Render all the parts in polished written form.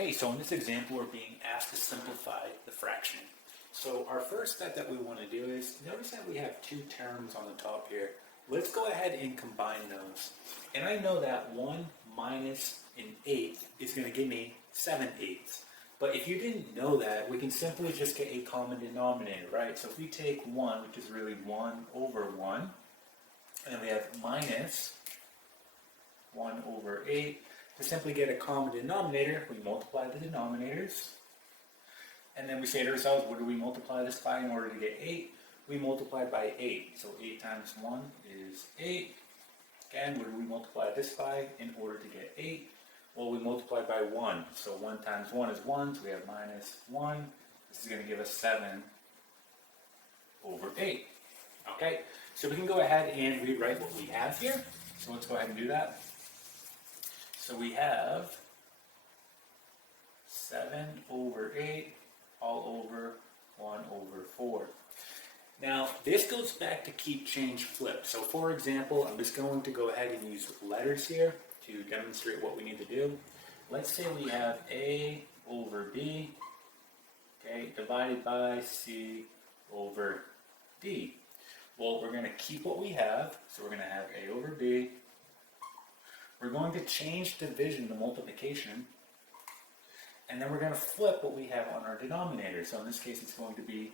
Okay, so in this example, we're being asked to simplify the fraction. So our first step that we want to do is, notice that we have two terms on the top here. Let's go ahead and combine those. And I know that 1 minus an eighth is going to give me 7/8. But if you didn't know that, we can simply just get a common denominator, right? So if we take 1, which is really 1 over 1, and then we have minus 1 over 8, to simply get a common denominator, we multiply the denominators. And then we say to ourselves, what do we multiply this by in order to get 8? We multiply by 8. So 8 times 1 is 8. Again, what do we multiply this by in order to get 8? Well, we multiply by 1. So 1 times 1 is 1, so we have minus 1. This is going to give us 7 over 8. Okay, so we can go ahead and rewrite what we have here. So let's go ahead and do that. So we have 7 over 8 all over 1 over 4. Now, this goes back to keep, change, flip. So for example, I'm just going to go ahead and use letters here to demonstrate what we need to do. Let's say we have A over B, okay, divided by C over D. Well, we're going to keep what we have, so we're going to have A over B. We're going to change division to multiplication, and then we're going to flip what we have on our denominator. So in this case, it's going to be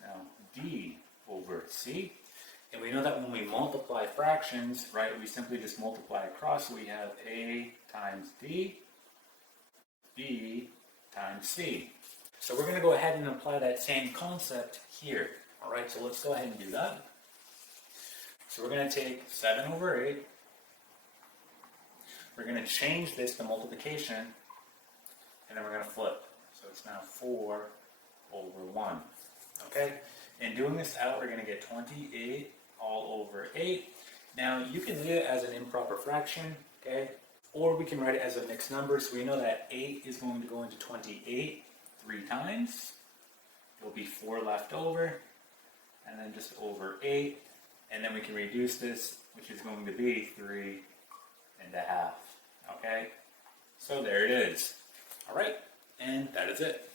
now D over C. And we know that when we multiply fractions, right, we simply just multiply across. So we have A times D, B times C. So we're going to go ahead and apply that same concept here. All right, so let's go ahead and do that. So we're going to take 7 over 8. We're going to change this to multiplication, and then we're going to flip. So it's now 4 over 1. Okay? And doing this out, we're going to get 28 all over 8. Now, you can do it as an improper fraction, okay? Or we can write it as a mixed number. So we know that 8 is going to go into 28 3 times. There'll be 4 left over, and then just over 8. And then we can reduce this, which is going to be 3 1/2. Okay? So there it is. All right, and that is it.